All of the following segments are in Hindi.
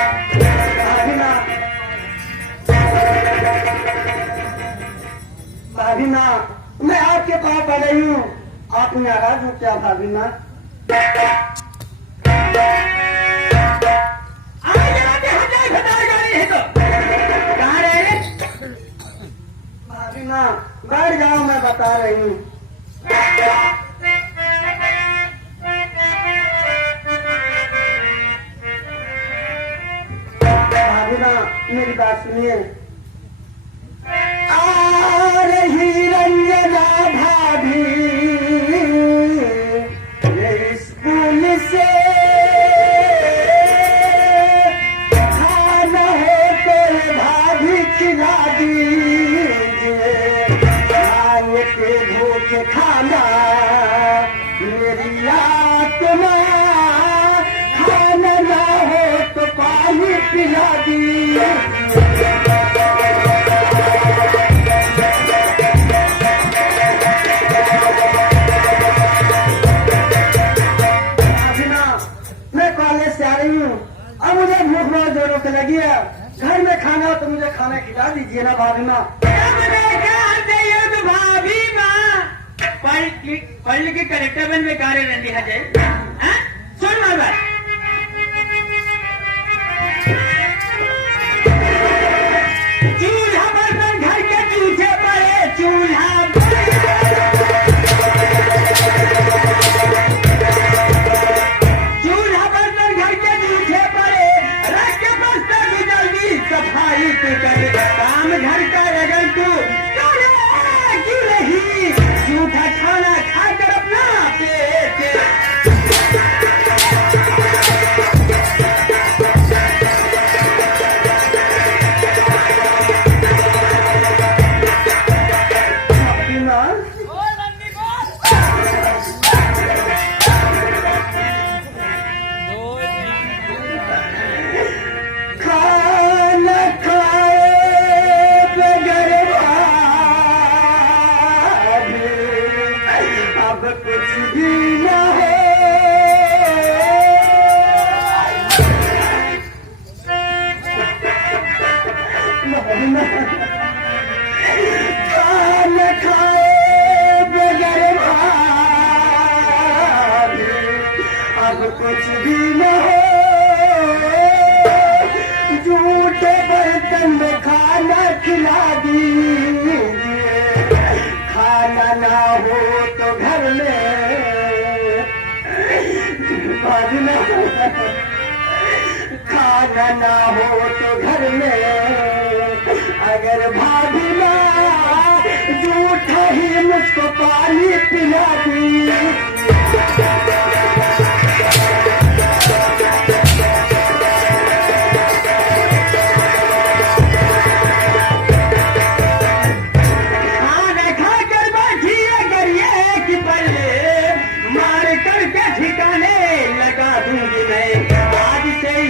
भागीना भागीना, मैं आपके पास पड़ रही हूँ, आप नाराज हो क्या भागीना? भागीना बैठ जाओ, मैं बता रही हूँ। भागीना मेरी बात सुनिए। आ रही रंजना भाभी ये स्कूल से, खाना हो तो ये भाभी खिला दीजिए, खान के भूखे खाना मेरी आत्मा, खाना ना हो तो पानी पिला दीजिए। अब मुझे भूख बहुत जोरों से लगी है, घर में खाना हो तो मुझे खाना खिला दीजिए ना भाभी माँ। भाभी माँ पढ़ के करेक्टर बन में कार्य रही है। सुन मार बात, चूल्हा बर्तन घर के चूल्हे पड़े, चूल्हा सफाई पे करे काम घर का रगल तू क्यों नहीं, झूठा खाना खाकर अपना पेट। कुछ भी न हो, झूठे बर्तन में खाना खिला दीजिए, खाना ना हो तो घर में खाना ना हो तो घर में अगर भाभी माँ झूठा ही मुझको पानी पिला दी।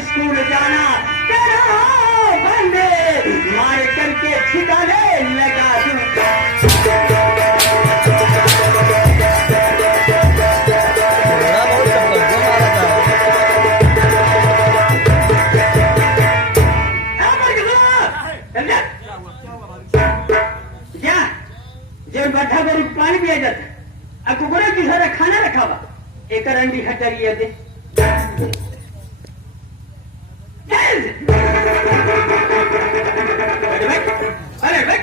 स्कूल जाना करो बंद, मार करके ठिकाने लगा दूंगा। जब गड्ढा पर पानी पिया जाता, कुकुरे की घर खाना रखा हुआ, एक अंडी हटाइए दे। अरे भाई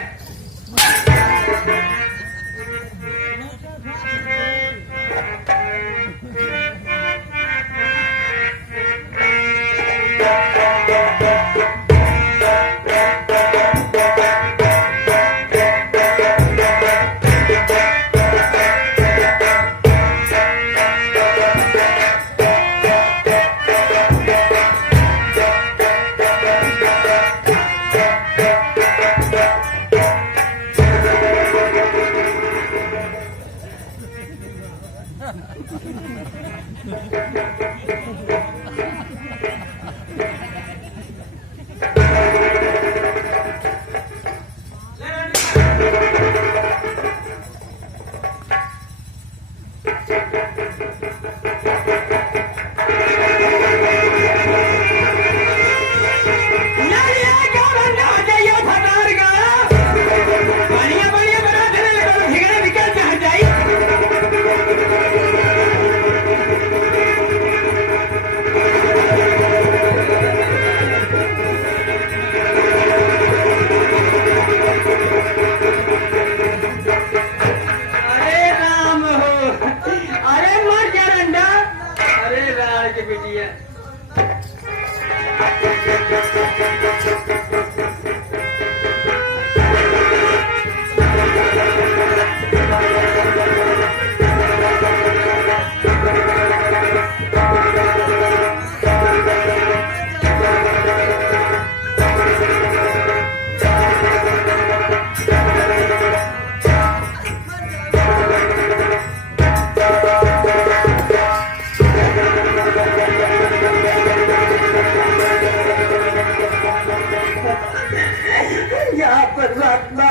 यहाँ परमात्मा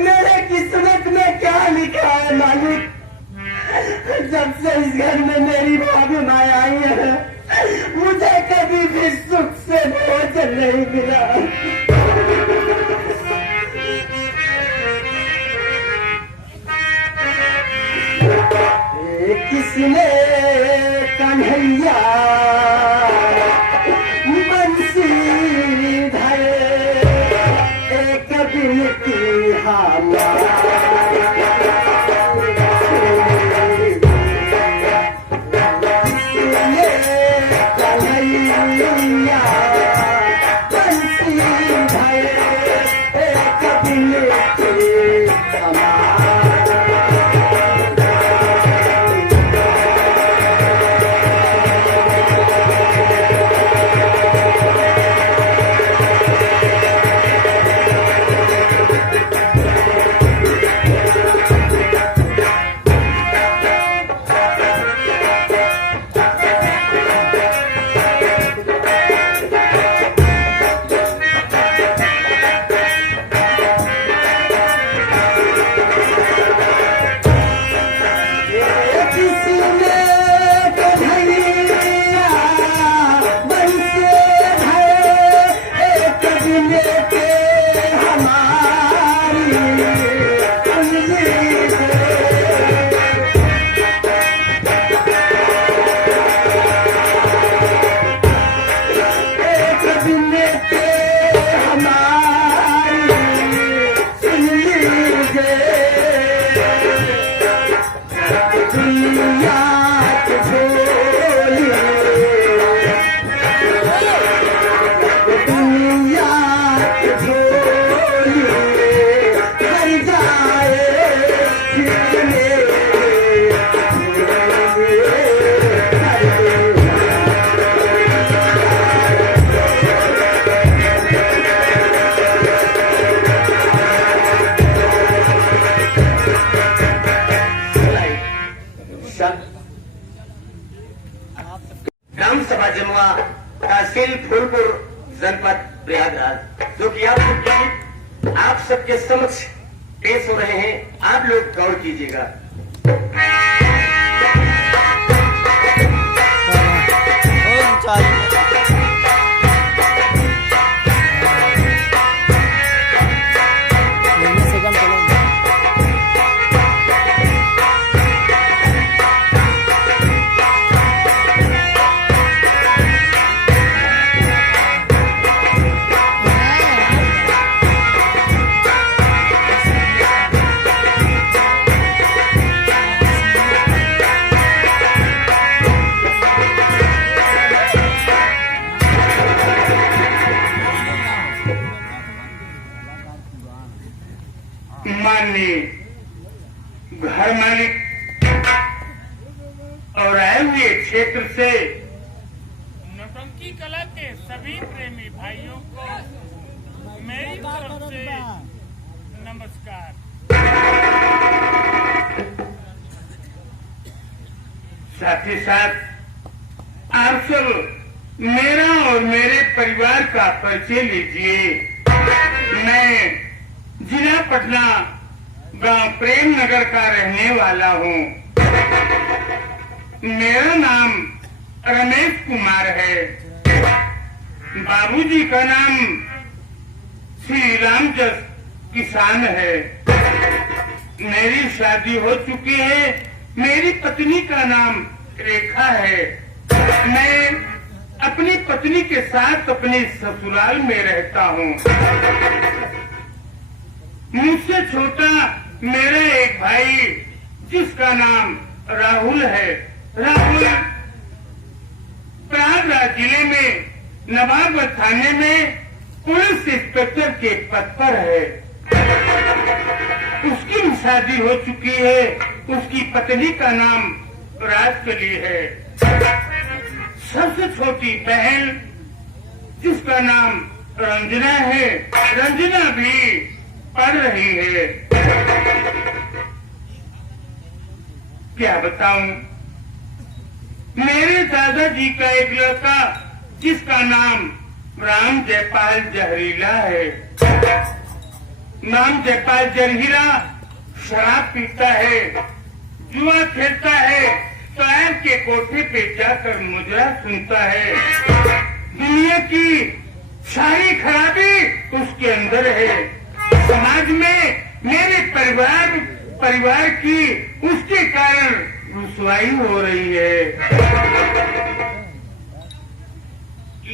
मेरे किस्मत में क्या लिखा है मालिक। जब से इस घर में मेरी भाभी माँ आई है मुझे कभी भी सुख से भोजन नहीं मिला। किसने कन्हैया बंसी धरे एक बिन की कन्हैया बंसी धरे एक बिन की ग्राम सभा जमुआ तहसील फूलपुर जनपद प्रयागराज जो कि आप सबके समक्ष पेश हो रहे हैं। आप लोग गौर कीजिएगा। माननीय घर मालिक और आए हुए क्षेत्र से नौटंकी कला के सभी प्रेमी भाइयों को मेरी तरफ से नमस्कार। साथ ही साथ आप सब मेरा और मेरे परिवार का परिचय लीजिए। मैं जिला पटना गांव प्रेम नगर का रहने वाला हूं। मेरा नाम रमेश कुमार है। बाबूजी का नाम श्री रामजस किसान है। मेरी शादी हो चुकी है। मेरी पत्नी का नाम रेखा है। मैं अपनी पत्नी के साथ अपने ससुराल में रहता हूँ। मुझसे छोटा मेरा एक भाई जिसका नाम राहुल है। राहुल प्रयागराज जिले में नवाबगंज थाने में पुलिस इंस्पेक्टर के पद पर है। उसकी भी शादी हो चुकी है। उसकी पत्नी का नाम राजकली है। सबसे छोटी बहन जिसका नाम रंजना है, रंजना भी पढ़ रही है। क्या बताऊं, मेरे दादाजी का एक लड़का जिसका नाम राम जयपाल जहरीला है। राम जयपाल जहरीला शराब पीता है, जुआ खेलता है, शहर के कोठे पे जाकर मुजरा सुनता है। दुनिया की सारी खराबी उसके अंदर है। समाज में मेरे परिवार की उसके कारण रुसवाई हो रही है।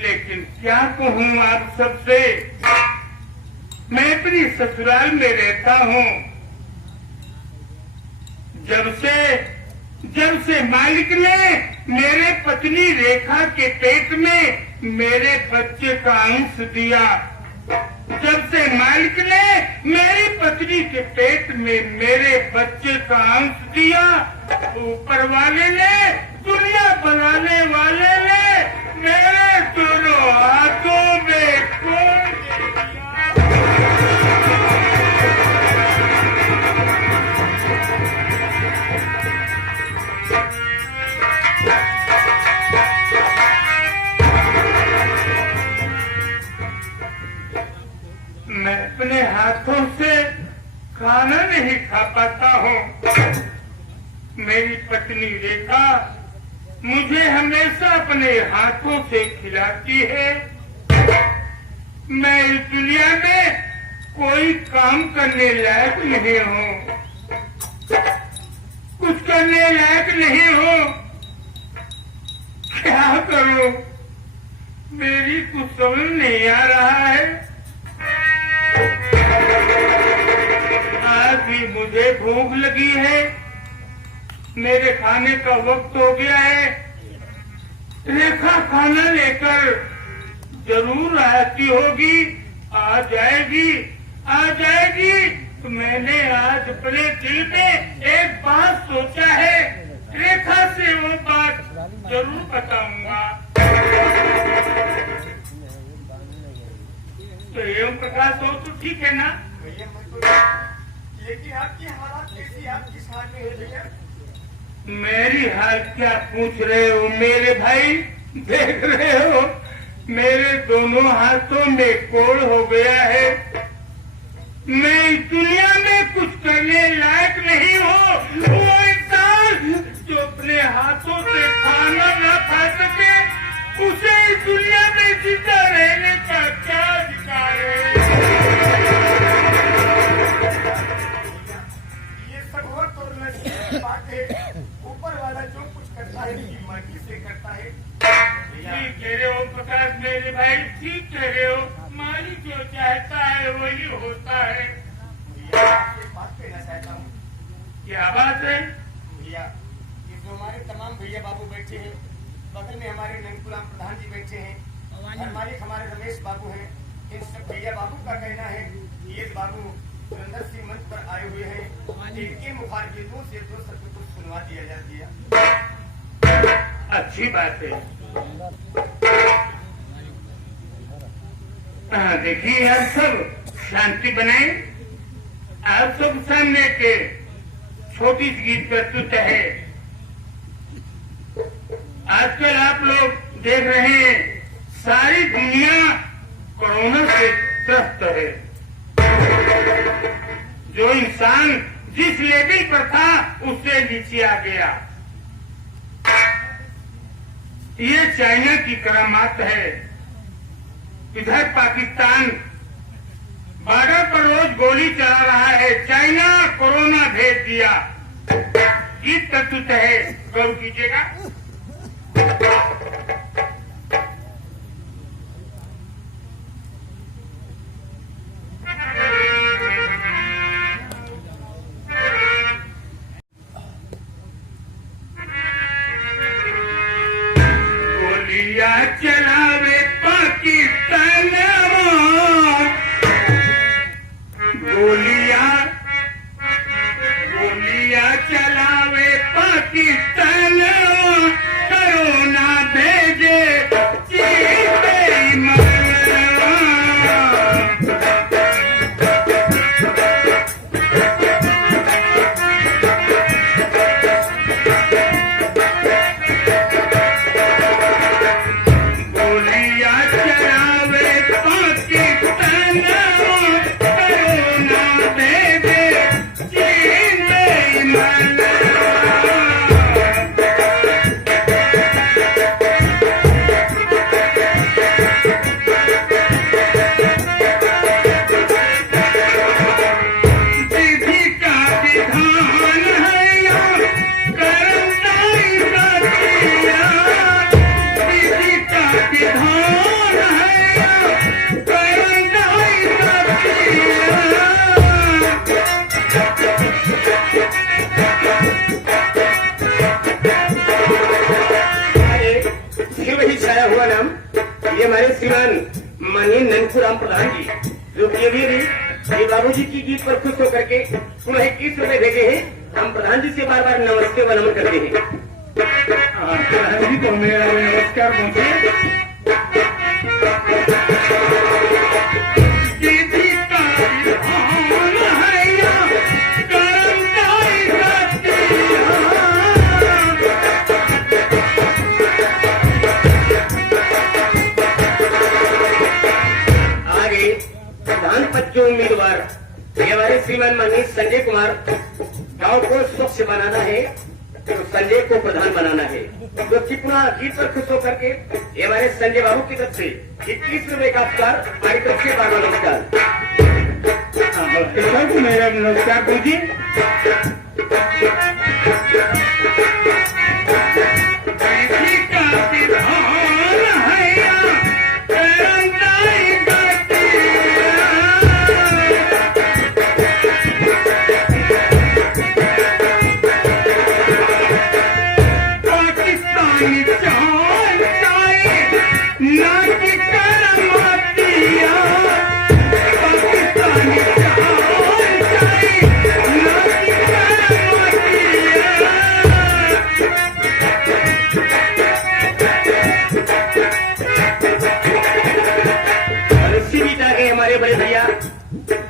लेकिन क्या कहूँ आप सबसे, मैं अपनी ससुराल में रहता हूँ। जब से मालिक ने मेरे पत्नी रेखा के पेट में मेरे बच्चे का अंश दिया, जब से मालिक ने मेरी पत्नी के पेट में मेरे बच्चे का अंश दिया, ऊपर वाले ने, दुनिया बनाने वाले ने मेरे दोनों हाथों में खून दे मैं अपने हाथों से खाना नहीं खा पाता हूँ। मेरी पत्नी रेखा मुझे हमेशा अपने हाथों से खिलाती है। मैं इस दुनिया में कोई काम करने लायक नहीं हूँ, कुछ करने लायक नहीं हूँ। क्या करूँ, मेरी कुछ समझ नहीं आ रहा है। आज भी मुझे भूख लगी है, मेरे खाने का वक्त हो गया है। रेखा खाना लेकर जरूर आती होगी, आ जाएगी। तो मैंने आज अपने दिल में एक बात सोचा है, रेखा से वो बात जरूर बताऊंगा। तो एवं प्रकाश हो तो ठीक है ना? लेकिन आपकी हालत कैसी, आप किस हाल में है भैया? मेरी हाल क्या पूछ रहे हो मेरे भाई? देख रहे हो मेरे दोनों हाथों में कोड़ हो गया है। मैं इस दुनिया में कुछ करने लायक नहीं हूँ। वो इंसान जो अपने हाथों से खाना न खा सके, उसे इस दुनिया में जिंदा रहने का क्या अधिकार है? ये सब हो तो नसीब की बात है। ऊपर वाला जो कुछ करता है उसकी मर्जी से करता है। ठीक कह रहे हो प्रकाश मेरे भाई, ठीक कह रहे हो। मालिक जो चाहता है वही होता है। भैया एक बात कहना चाहता हूँ। क्या बात है? भैया ये जो हमारे तमाम भैया बाबू बैठे हैं, बगल में हमारे नंदकुराम प्रधान जी बैठे हैं, और मालिक हमारे रमेश बाबू हैं। इन सब भैया बाबू का कहना है कि ये बाबू सुरेंद्र सिंह मंच पर आए हुए हैं, इनके मुखारबियों से दो सब कुछ सुनवा दिया जा दिया। अच्छी बात है। देखिए आप सब शांति बनाए। आप सब सामने के छोटी सी गीत प्रस्तुत है। आजकल आप लोग देख रहे हैं सारी दुनिया कोरोना से त्रस्त है। जो इंसान जिस लेवल पर था उससे नीचे आ गया। ये चाइना की करामात है। इधर पाकिस्तान बॉर्डर पर रोज गोली चला रहा है। चाइना कोरोना भेज दिया। गीत प्रस्तुत है, गौर कीजिएगा। गोली पाकिस्तान गोलियां चलावे पाकिस्तान करोना भेजे चीन बेईमान। ये हमारे श्रीमान माननीय नंदपुराम प्रधान जी, जो कि अभी ये बाबूजी की गीत पर खुश होकर के पुनः 21 रुपए भेजे हैं। हम प्रधान जी से बार बार नमस्ते व नमन करते हैं। प्रधान जी को मेरा नमस्कार पहुंचे। जो उम्मीदवार ये हमारे श्रीमान माननीय संजय कुमार, गांव को स्वच्छ बनाना है तो संजय को प्रधान बनाना है, जो कि पुनः गीत पर खुश होकर के ये हमारे संजय बाबू की तरफ से 21 रुपए का पुरस्कार हमारी तरफ से बार नमस्कार। मेरा नमस्कार पूजी।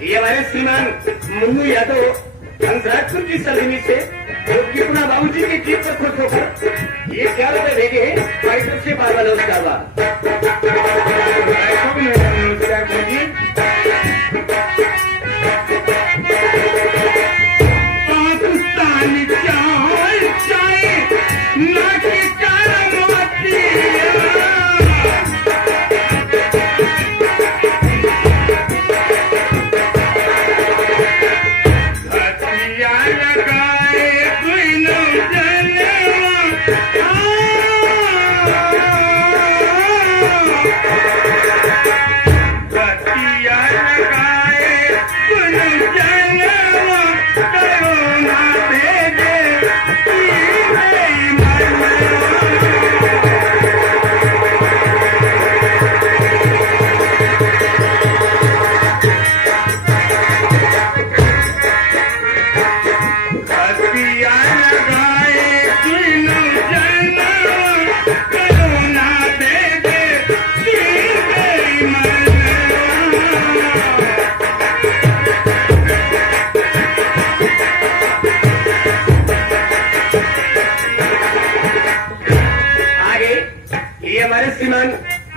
ये हमारे श्रीमान मुन्नू यादव हंसराजपुर की सरजमी से, जो कि पुनः बाबूजी की जीत पर खुश होकर ये 4 रुपए भेजे हैं। हमारी तरफ से बार बार नमस्कार। नमस्कार जी। पाकिस्तानी चाय चाय ना कि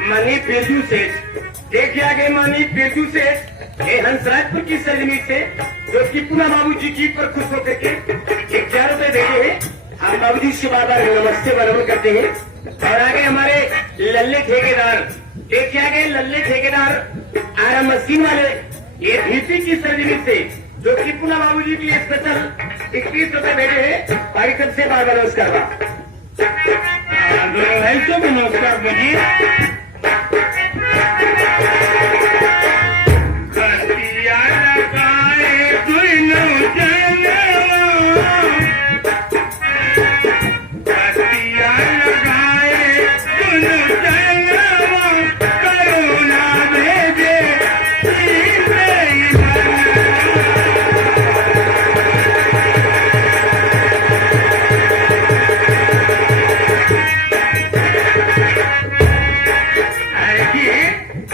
माननीय बिरजू सेठ, देखिए आगे माननीय बिरजू सेठ ये हंसराजपुर की सरजमी से, जो कि पुनः बाबूजी जीत पर खुश होकर के 11 रुपए भेजे हैं। हम बाबूजी से बार बार नमस्ते व नमन करते हैं। और आगे हमारे लल्ले ठेकेदार, देखिए आगे लल्ले ठेकेदार आराम मशीन वाले ये भीपी की सरजमी से, जो कि पुनः बाबूजी के लिए स्पेशल 21 रुपए भेजे हैं। हमारी तरफ से बार बार नमस्कार। नमस्कार मुझे।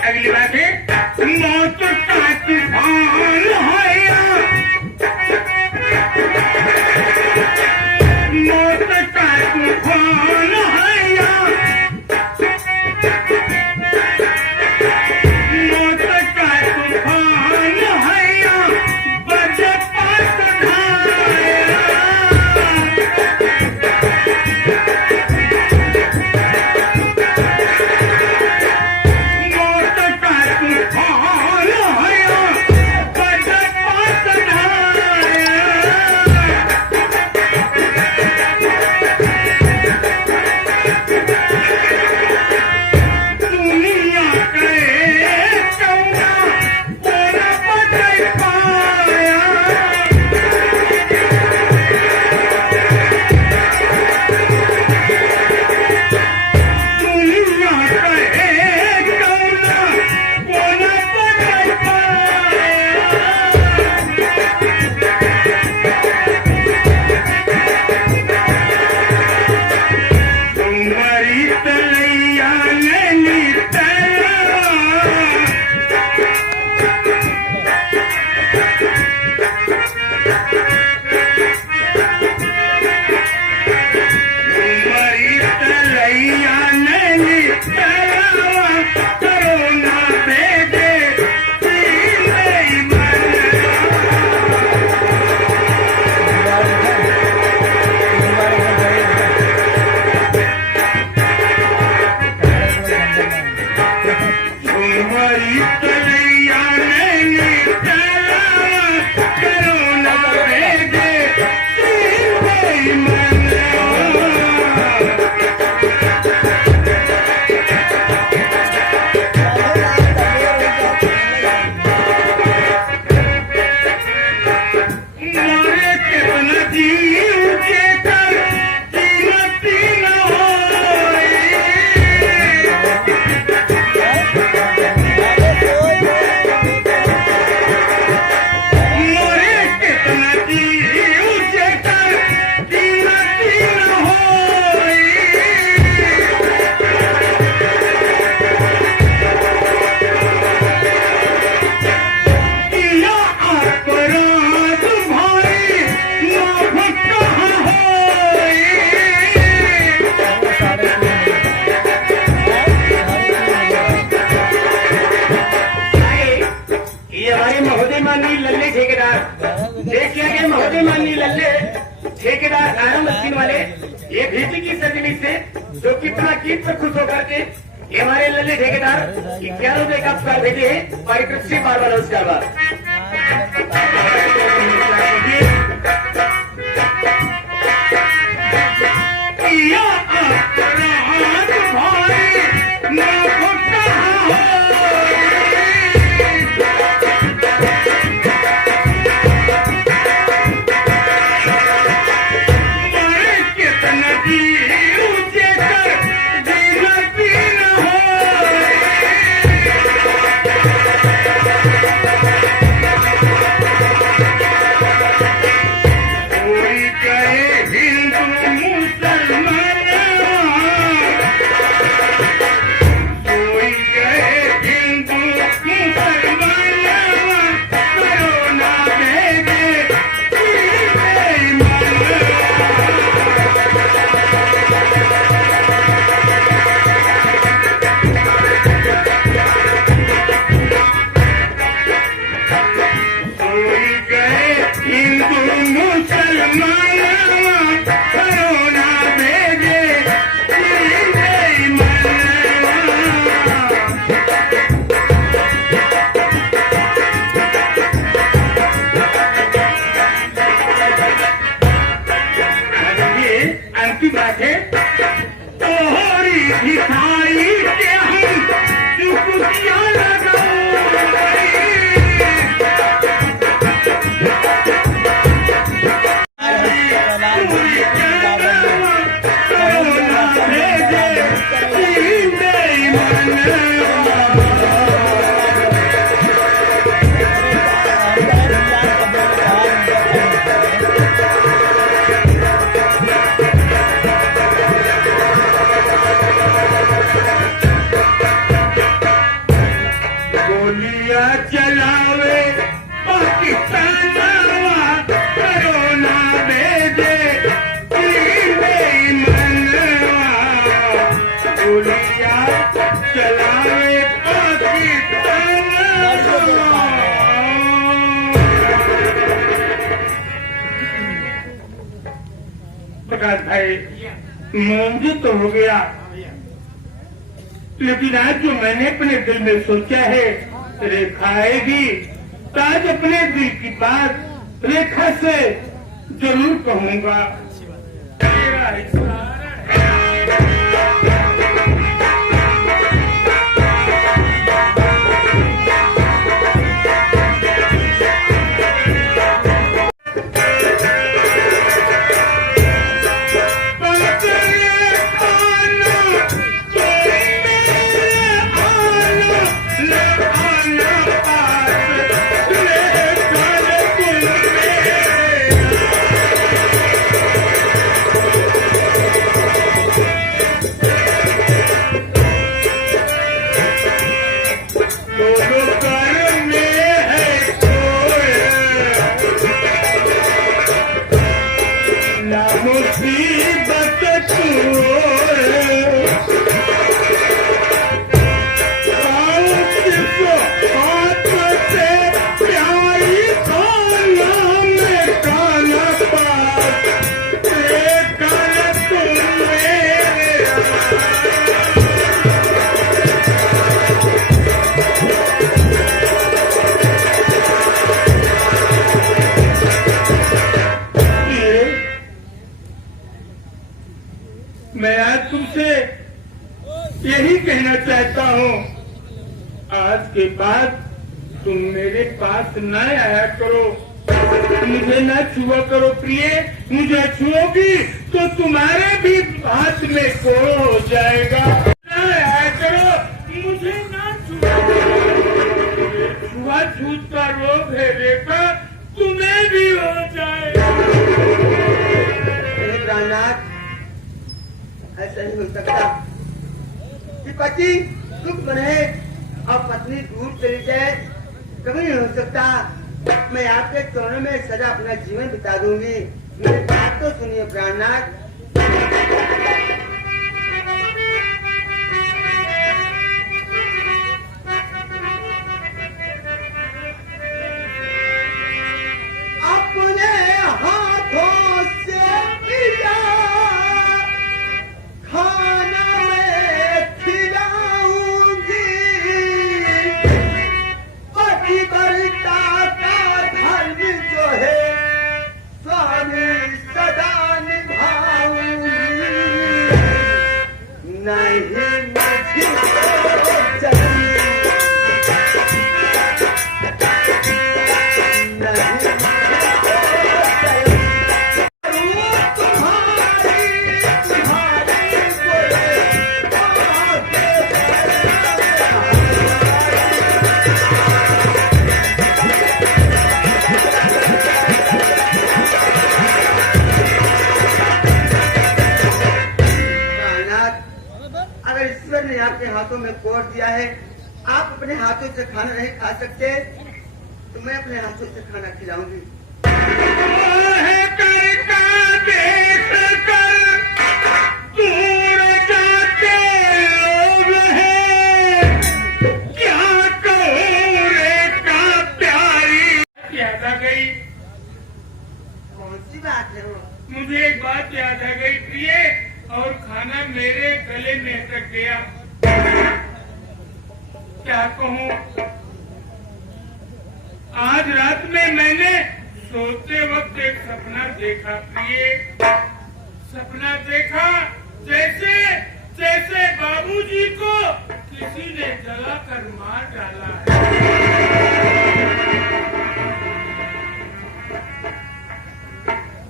अगली बात है मौत का तूफान है यहाँ। मौत का तूफान है यहाँ। मौत का तूफान है यहाँ। वज्रपात ढाया। ठेकेदार आराम मशीन वाले ये भेजी की सर्जरी से जो कितना कीट पर खुश होकर के ये हमारे लल्ले ठेकेदार 11 रुपए का पुरस्कार भेजे हैं और एक से बार बार नमस्कार। है, मंजूर तो हो गया, लेकिन आज जो मैंने अपने दिल में सोचा है, रेखा आएगी तो आज अपने दिल की बात रेखा से जरूर कहूंगा। मेरा इशारा है। मैं आज तुमसे यही कहना चाहता हूँ, आज के बाद तुम मेरे पास न आया करो, मुझे न छुआ करो प्रिय। मुझे छुओगी तो तुम्हारे भी हाथ में कोड़ो हो जाएगा। न आया करो, मुझे न छुआ करो। छुआछूत का रोग है रेखा, तुम्हें भी हो जाएगा। प्राणनाथ, ऐसा नहीं हो सकता कि पति दुख बने और पत्नी दूर चली जाए, कभी नहीं हो सकता। मैं आपके चरणों में सदा अपना जीवन बिता दूंगी। मेरी बात तो सुनिए प्राणनाथ। अपने हाथों से पिया खाना मैं खिलाऊंगी, पतिव्रता का धर्म जो है स्वामी सदा निभाऊंगी। नहीं मुझे चाहिए, आपके हाथों में कोड़ दिया है, आप अपने हाथों से खाना नहीं खा सकते, तो मैं अपने हाथों से खाना खिलाऊंगी। कौन सी बात है वो? मुझे एक बात याद आ गई प्रिय, और खाना मेरे गले में अटक गया। क्या कहूँ, आज रात में मैंने सोते वक्त एक सपना देखा प्रिय। सपना देखा जैसे जैसे बाबूजी को किसी ने जलाकर मार डाला है।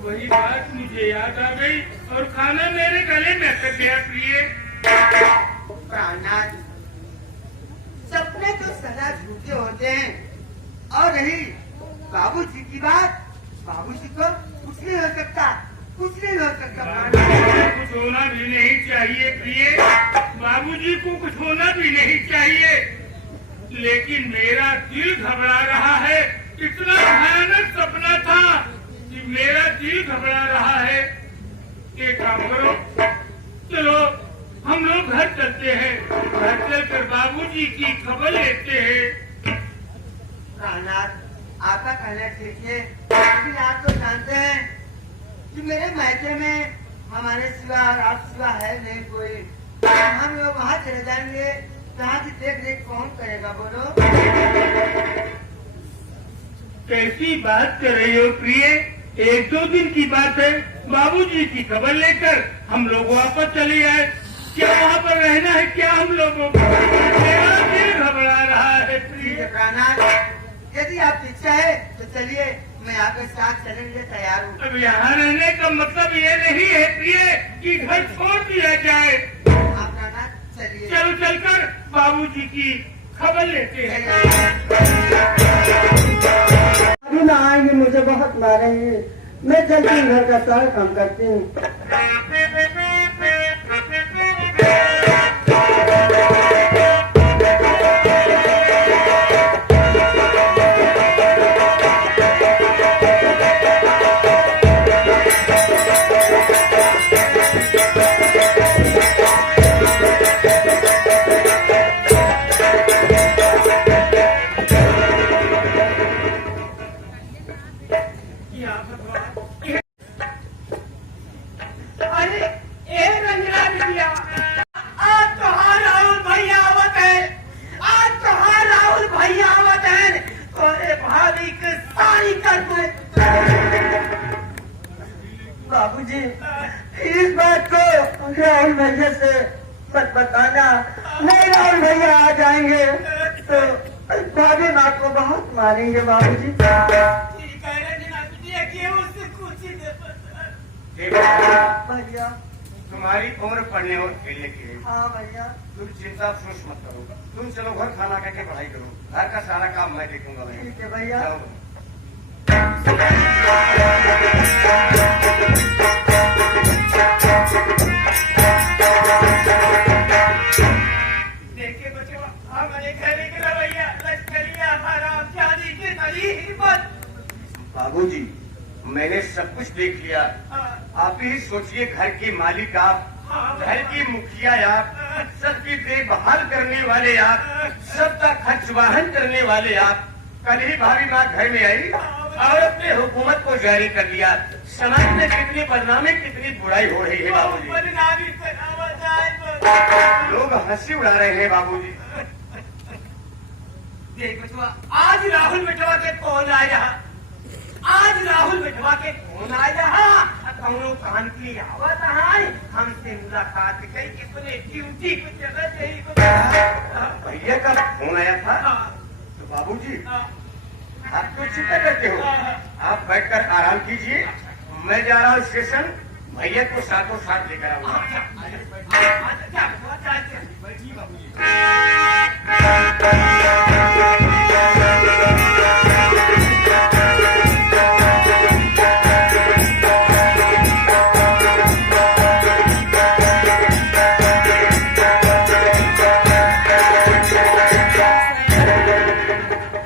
वही बात मुझे याद आ गई और खाना मेरे गले में अटक गया प्रिय। प्राणनाथ, सपने तो सदा झूठे होते हैं, और रही बाबूजी की बात, बाबूजी को कुछ नहीं हो सकता, कुछ नहीं हो सकता। कुछ होना भी नहीं चाहिए प्रिय, बाबूजी को कुछ होना भी नहीं चाहिए, लेकिन मेरा दिल घबरा रहा है। इतना भयानक सपना था कि मेरा दिल घबरा रहा है। एक काम करो, चलो हम लोग घर चलते हैं, घर चलकर बाबूजी की खबर लेते हैं। प्राणनाथ, आपका कहना ठीक है, लेकिन आप तो जानते हैं कि मेरे मायके में हमारे सिवा और आप सिवा है नहीं कोई। हम लोग वहाँ चले जाएंगे, यहाँ की देख रेख कौन करेगा बोलो? कैसी बात कर रही हो प्रिय? 1-2 दिन की बात है, बाबूजी की खबर लेकर हम लोग वापस चले आए। क्या वहाँ पर रहना है क्या हम लोगों को? मेरा दिल घबरा रहा है प्रिय। यदि आपकी इच्छा है तो चलिए, मैं आपके साथ चलने के लिए तैयार हूँ। अब यहाँ रहने का मतलब ये नहीं है प्रिय कि घर छोड़ दिया जाए। आप कहना चलिए। चलो चलकर बाबूजी की खबर लेते हैं। अभी ना आएंगे, मुझे बहुत मारेंगे। मैं जल्दी घर का सारा काम करती हूँ। अरे ए रंजना बिटिया, आज तो हाँ राहुल भैया आवत है, आज तो हाँ राहुल भैया आवत है। तोरे भाभी के सारी कर दे। बाबूजी, इस बात को राहुल भैया से मत बताना। नहीं, राहुल भैया आ जाएंगे तो भाभी माँ को बहुत मारेंगे बाबूजी। ठीक है रंजना बिटिया, क्यों उससे कुछ ही दे पता। भैया। तुम्हारी उम्र पढ़ने और खेलने की है। हाँ भैया। तुम चिंता सोच मत करो, तुम चलो घर खाना खा के पढ़ाई करो, घर का सारा काम मैं देखूंगा। ठीक है भैया। जाओ। देखे बच्चों, हमारे घर के रवैया लश्करिया हराम जानी की तली हिम्मत। बाबूजी, मैंने सब कुछ देख लिया। आप ही सोचिए, घर के मालिक आप, घर की मुखिया आप, सबकी देखभाल करने वाले आप, सबका खर्च वाहन करने वाले आप। कल ही भाभी माँ घर में आई और अपने हुकूमत को जारी कर दिया। समाज में कितनी बदनामी, कितनी बुराई हो रही है बाबूजी। बदनामी करावा जाए लोग हंसी उड़ा रहे हैं बाबूजी। देख बचवा, आज राहुल बेटवा के कौन आया? आज राहुल बेटवा के कौन आया? कौनो कान की आवाज आई, हमसे मुलाकात कई किसने ड्यूटी को जगह चाहिए। भैया का फोन आया था तो बाबूजी आप क्यों चिंता करते हो? आप बैठकर आराम कीजिए, मैं जा रहा हूँ स्टेशन, भैया को साथों साथ लेकर आऊंगा।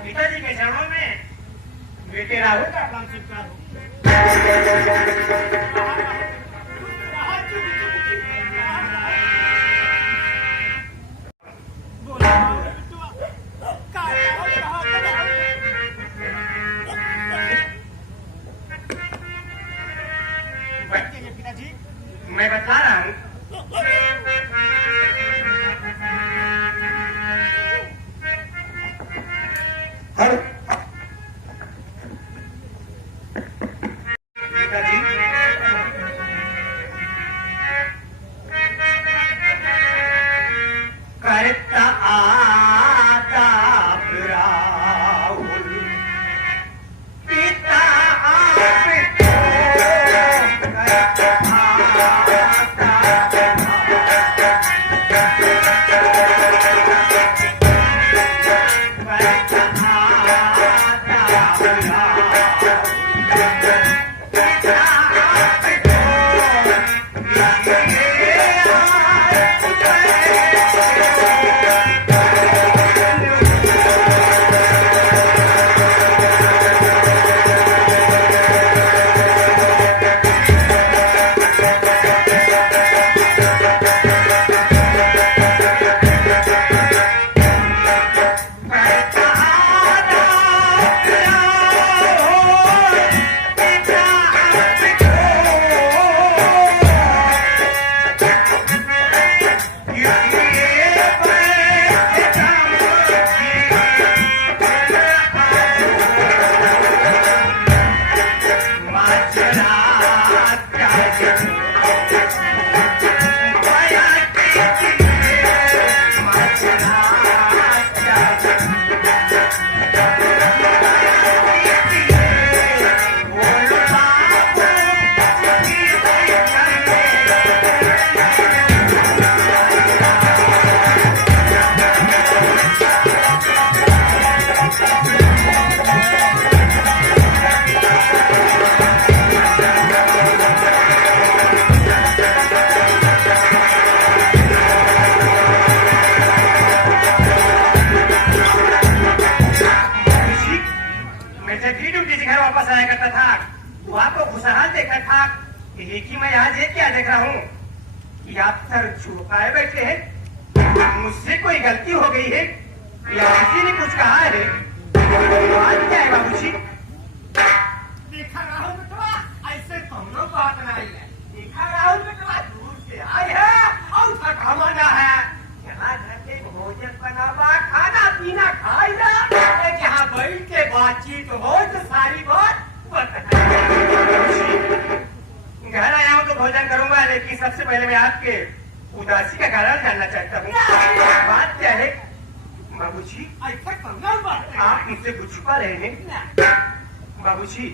पिताजी के चरणों में बेटे राहुल का काम स्वीकार हो। पिताजी, मैं बता रहा हूँ, पिताजी करता आदाब राहुल पिता आपको करता आदाब देखा था, यही कि मैं आज ये क्या देख रहा हूँ कि आप सर झुकाए बैठे हैं। मुझसे कोई गलती हो गई है या किसी ने कुछ कहा है? बात क्या है बाबूजी? देखा राहुल बेटवा, ऐसे तुम लोग बात नहीं है। देखा राहुल बेटवा, दूर से आए हैं और थका माना है। यहाँ घर के भोजन बनावा, खाना पीना खाएगा, जहाँ बैठ के बातचीत हो तो सारी बात घर आया हूँ तो भोजन करूंगा, लेकिन सबसे पहले मैं आपके उदासी का कारण जानना चाहता हूँ। बात क्या है बाबूजी? आप मुझसे कुछ छुपा रहे हैं बाबूजी?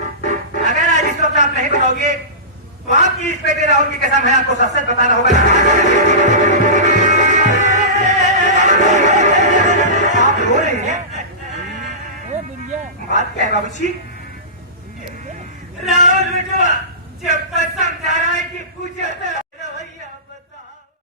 अगर आज इस वक्त आप नहीं बताओगे तो आपकी इस बेटे राहुल की कसम है, आपको सच सच बताना होगा। आप रो रहे हैं? बात क्या है बाबूजी?